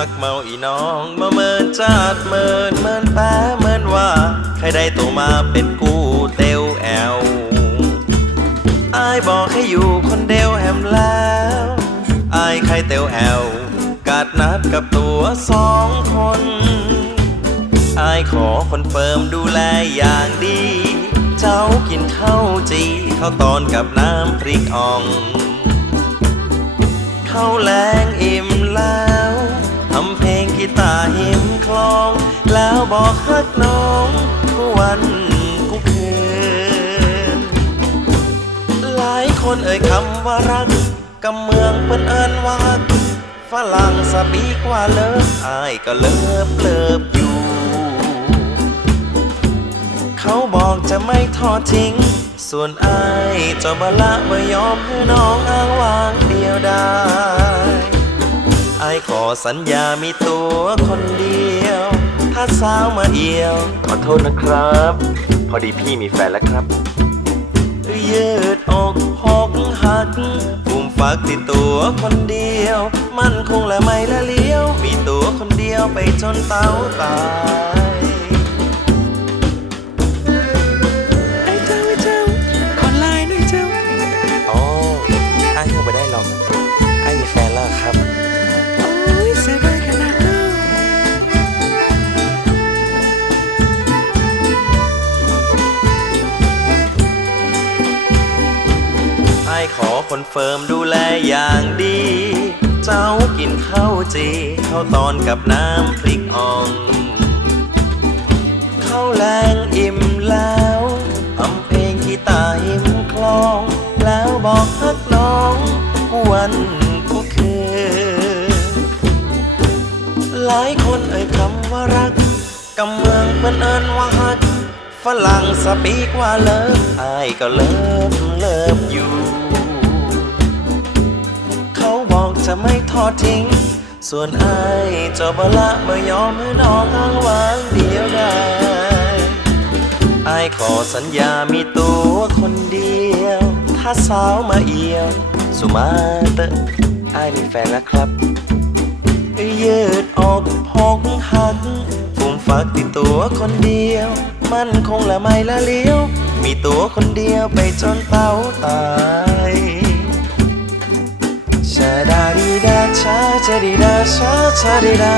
ักเมาอีน้องมาเมินจาดเมินเมินแปะเมินว่า ใครได้ตัวมาเป็นกูเตวแอวอายบอกให้อยู่คนเดียวแฮมแล้วอายใครเตวแอวกาดนัดกับตัวสองคนอายขอคอนเฟิร์มดูแลอย่างดี เจ้ากินข้าวจีข้าวตอนกับน้ำพริกอ่องข้าวแรงอิ่มแล้วำเพลงกีตาร์หิมคลอง แล้วบอกฮักน้องทุกวันกูคืนหลายคนเอ่ยคำว่ารักกับเมืองเปิ้นเอินว่าฮักฝรั่งสปีกว่าเลิฟอายก็เลิฟเลิฟอยู่ เขาบอกจะไม่ทอดทิ้ง ส่วนอายจะบละไม่ยอมให้น้องอ้างว้างเดียวได้อาย ขอสัญญามีตัวคนเดียว ถ้าสาวมาเอี่ยว ขอโทษนะครับ พอดีพี่มีแฟนแล้วครับ ยืดอกหกหักปุ่มฝักติดตัวคนเดียว มันคงและไม่ละเลี้ยว มีตัวคนเดียวไปจนเต้าตาย ขอคอนเฟิร์มดูแลอย่างดี เจ้ากินข้าวจีข้าวตอนกับน้ำพริกอ่องข้าวแรงอิ่มแล้วทำเพลงกีตาร์หิมคลอง แล้วบอกฮักน้องวันกูคืนหลายคนเอ่ยคำว่ารักกำเมืองเป็นเอินว่าฮักฝรั่งสปีกว่าเลิฟอายก็เลิฟเลิฟอยู่ จะไม่ทอดทิ้ง ส่วนไอายเจะบละเมื่อยอมให้น้องอ้างวางเดียวได้ไอายขอสัญญามีตัวคนเดียว ถ้าสาวมาเอี่ยว สุมาเตอร์อายมีแฟนแล้วครับยืดออกพกหักฟุ่มฝักติดตัวคนเดียว มันคงละไม่ละเลี้ยว มีตัวคนเดียวไปจนเต้าตาย ดีดาชาชาดีดา